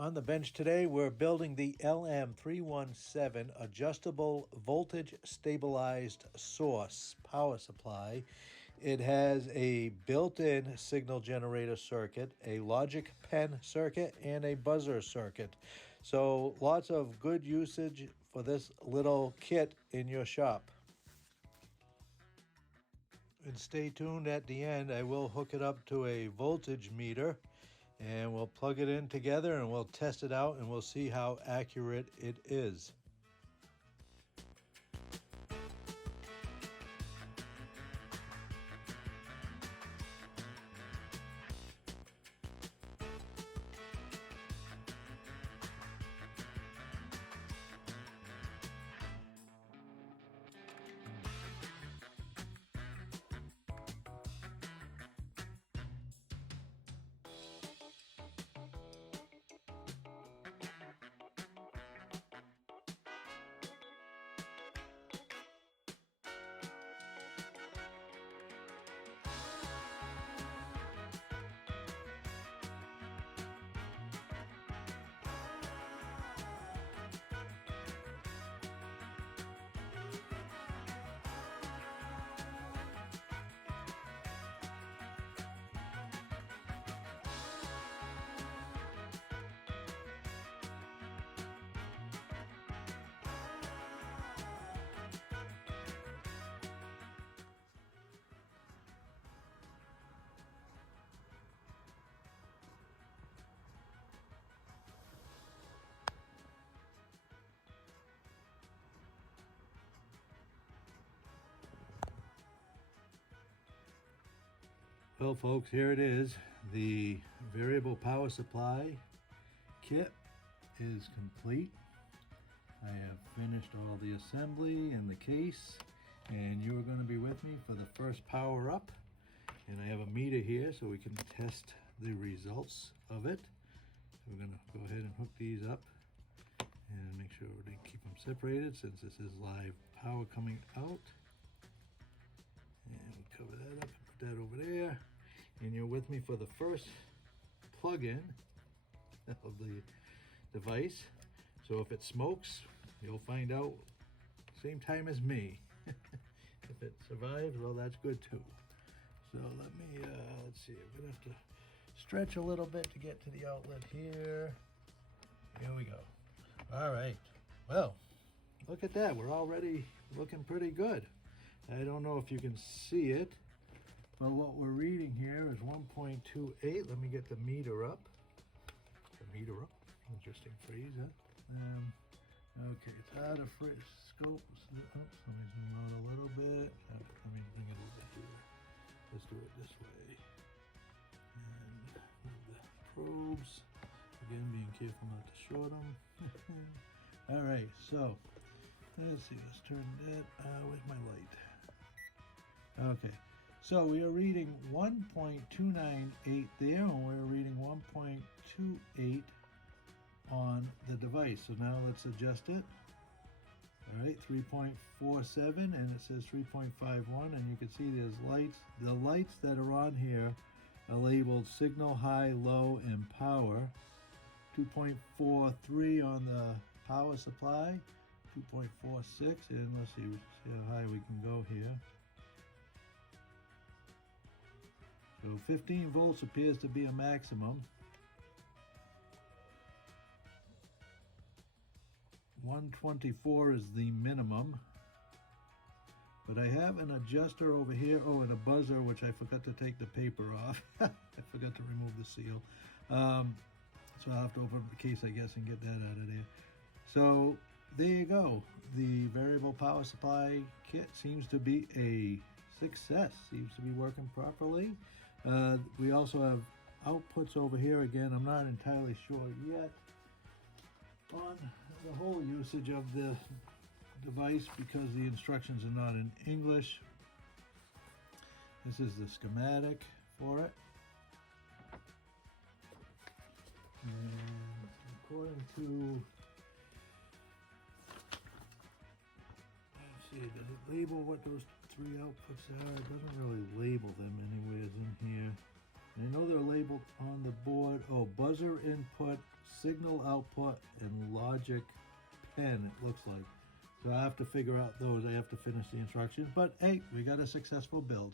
On the bench today, we're building the LM317 adjustable voltage stabilized source power supply. It has a built-in signal generator circuit, a logic pen circuit, and a buzzer circuit. So lots of good usage for this little kit in your shop. And stay tuned at the end. I will hook it up to a voltage meter and we'll plug it in together and we'll test it out and we'll see how accurate it is. Well, folks, here it is. The variable power supply kit is complete. I have finished all the assembly and the case, and you are going to be with me for the first power up. And I have a meter here so we can test the results of it. We're going to go ahead and hook these up and make sure we keep them separated since this is live power coming out. And we'll cover that up and put that over there. And you're with me for the first plug-in of the device. So if it smokes, you'll find out same time as me. If it survives, well, that's good too. So let me, let's see, I'm gonna have to stretch a little bit to get to the outlet here. Here we go. All right, well, look at that. We're already looking pretty good. I don't know if you can see it, but what we're reading here is 1.28. Let me get the meter up. The meter up, interesting phrase, huh? Okay, it's out of scope. Oops, let me zoom out a little bit. Let me bring it a little bit here. Let's do it this way. And move the probes. Again, being careful not to short them. All right, so let's see, let's turn that, where's my light? Okay, so we are reading 1.298 there, and we're reading 1.28 on the device. So now let's adjust it. All right, 3.47, and it says 3.51, and you can see there's lights. The lights that are on here are labeled signal, high, low, and power. 2.43 on the power supply, 2.46, and let's see how high we can go here. So 15 volts appears to be a maximum. 124 is the minimum. But I have an adjuster over here, oh, and a buzzer, which I forgot to take the paper off. I forgot to remove the seal. So I'll have to open up the case, I guess, and get that out of there. So there you go. The variable power supply kit seems to be a success. Seems to be working properly. We also have outputs over here. Again, I'm not entirely sure yet on the whole usage of the device because the instructions are not in English. This is the schematic for it. And according to, let's see, does it label what those three outputs are? It doesn't really label them anywhere in here. And I know they're labeled on the board. Oh, buzzer input, signal output and logic pen, it looks like. So I have to figure out those. I have to finish the instructions. But hey, we got a successful build.